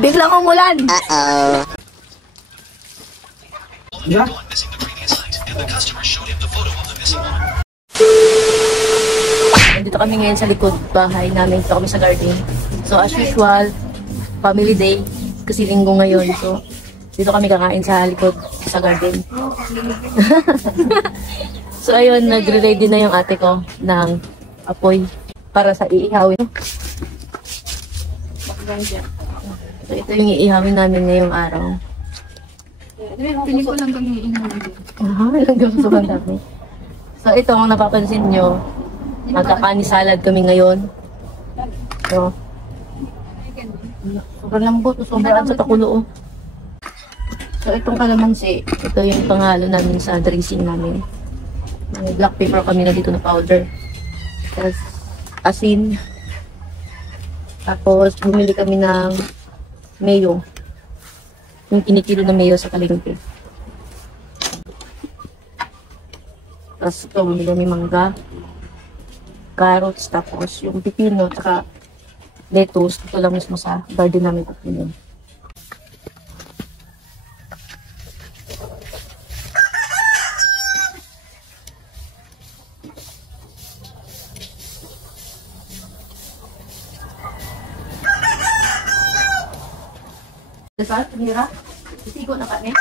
Biglang umulan. Yeah. Dito kami ngayon sa likod bahay namin. Dito kami sa garden. So as usual, family day. Kasi linggo ngayon. So dito kami kakain sa likod sa garden. So ayun, nagre-ready na yung ate ko ng apoy para sa iihawin. So ito yung iihawin namin ngayong araw. Pinig ko lang kami iihawin. Hanggang sobrang dami. So ito, kung napapansin nyo, magkakani salad kami ngayon. So, sobrang lambot, sobrang sa takulo. So itong kalamansi, ito yung pangalo namin sa dressing namin. May black pepper kami na dito na powder. Tapos asin. Tapos bumili kami ng mayo. Yung kinikilo na mayo sa palengke. Tapos ito, bumili kami mangga, carrots, tapos yung pipino, saka lettuce. Ito lang mismo sa garden namin pipino. Dasal, tumira. Sigo na kanin.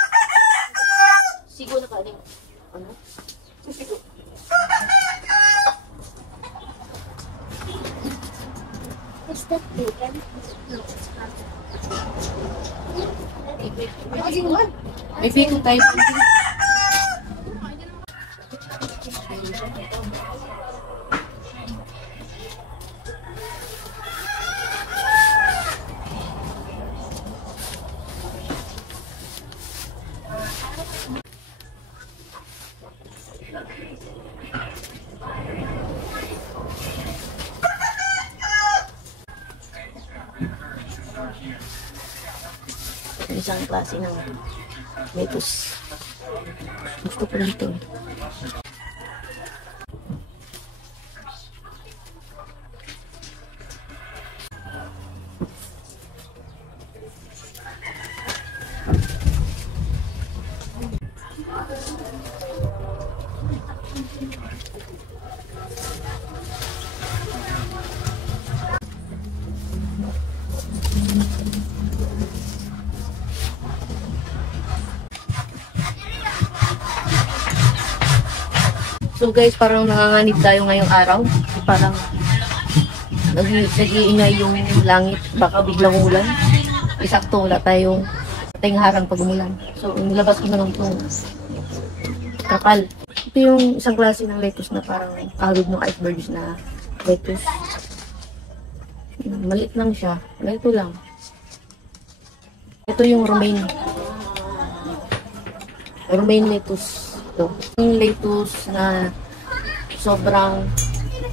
Sigo na kanin. Ano? Sigo. Is that bacon? No, it's not. May bacon tayo. Isang klase ng lettuce. Gusto ko dito. So guys, parang nanganganib tayo ngayong araw. Parang nag-iingay yung langit. Baka biglang umulan. Isakto, wala tayong harang pag umulan. So nilabas ko na lang itong kapal. Ito yung isang klase ng lettuce na parang kawid ng icebergs na lettuce. Maliit lang siya. Ganito lang. Ito yung romaine. Romaine lettuce. Ito. Yung lettuce na sobrang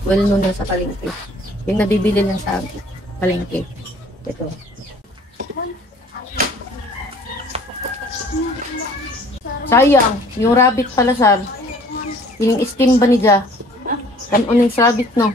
well-known na sa palengke. Yung nabibili lang sa palengke. Ito. Sayang. Yung rabbit pala, sir. Yung steam ba niya? Kanon yung rabbit, no?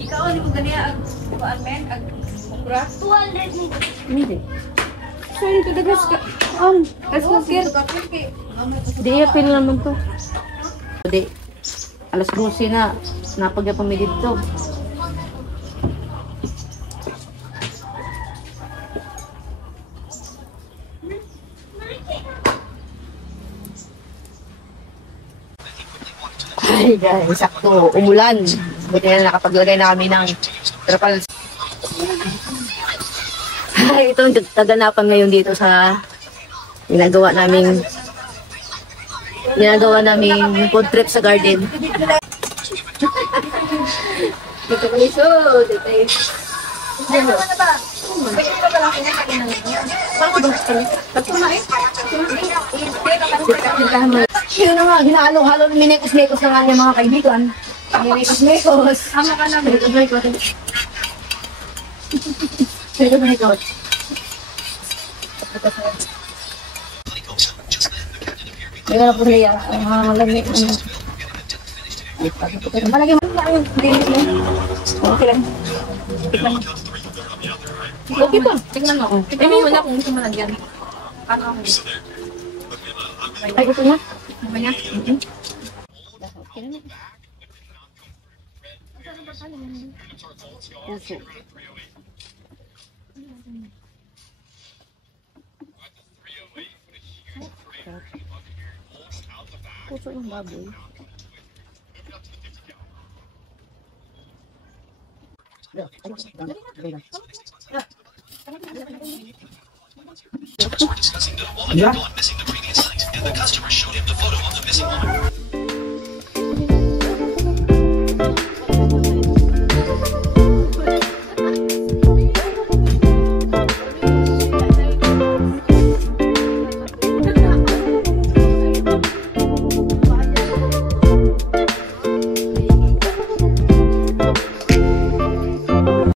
Ikaw, ano mo ganyan? Ang okra? 200 ni. Hindi. Sorry, ito dagas ka. Di, apil naman to. Di. Alas 12 na. Napagya pa may dito. Ay guys, sakto. Umulan. Buti na nakapaglagay na kami ng trapal. Ay, ito ang taganapan ngayon dito sa ginagawa naming food trip sa garden. Dito kami so, dito tayo. Ano na ba? Pwede ba lang kinakain na lang? Parang ba? Pagkumain? Yun na nga, hinahalo-halo ng minekos-mekos na nga niya mga kaibigan. Minekos-mekos. Tama ka naman. Minekos-mekos. Pero may ito. May wala po siya. Malamig. Malagay mo na yung dilis mo. Okay lang. Tignan mo. Okay pa. Tignan mo. Tignan mo muna kung gusto mo lagyan. Paano ako dito? Ay, ito na. Ano niya? Okay na. Puso. Puso ng baboy. Yeah.